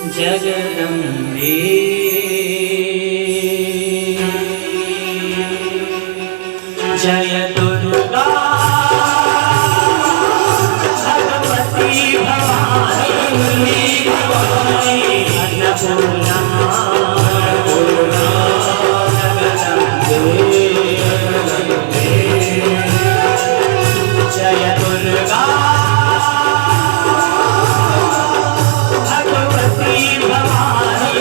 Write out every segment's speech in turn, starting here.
जगदम्बे जय दुर्गा भगवती भवानी अन्नपूर्णा जय दुर्गा भगवती भवानी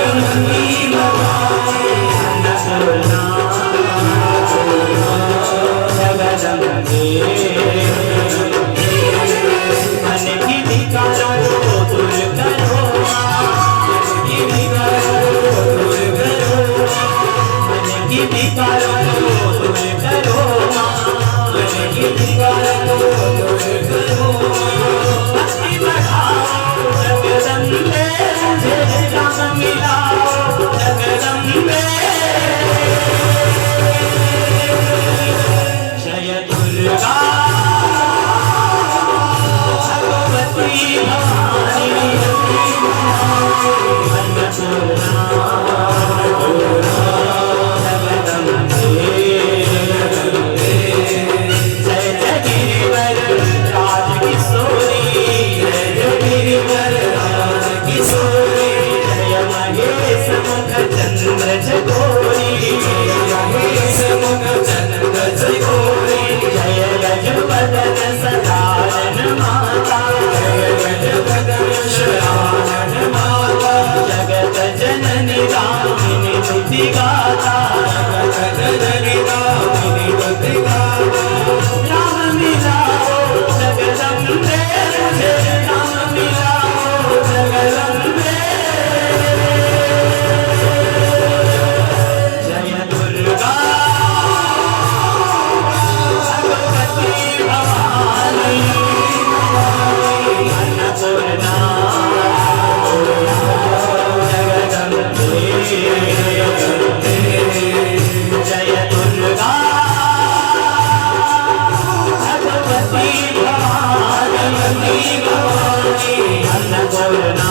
अन्नपूर्णा जगदम्बे मन की विकारों को दूर करो, मन की विकारों को दूर करो, मन की विकारों को दूर करो, मन की विकारों को दूर करो। भक्ति बढ़ाओ जगदम्बे, मुझे राम मिलाओ जगदम्बे। जय दुर्गा भगवती भवानी अन्नपूर्णा जगदम्बे। जय जय गिरिवर राज किशोरी, जय जय गिरिवर राज किशोरी, जय महेश मुख चंद्र जगोरी, जय महेश मुख चंद्र जगोरी, जय गजवदन सदानन माता, जय गजवदन सदानन माता, जगत जननी दामिनी स्तुति गाता, जगत जननी दामिनी स्तुति गाता। राम मिलाओ जगदम्बे, मुझे राम मिलाओ जगदम्बे। जय दुर्गा भगवती भवानी अन्नपूर्णा जगदम्बे। जय दुर्गा भगवती भवानी अन्नपूर्णा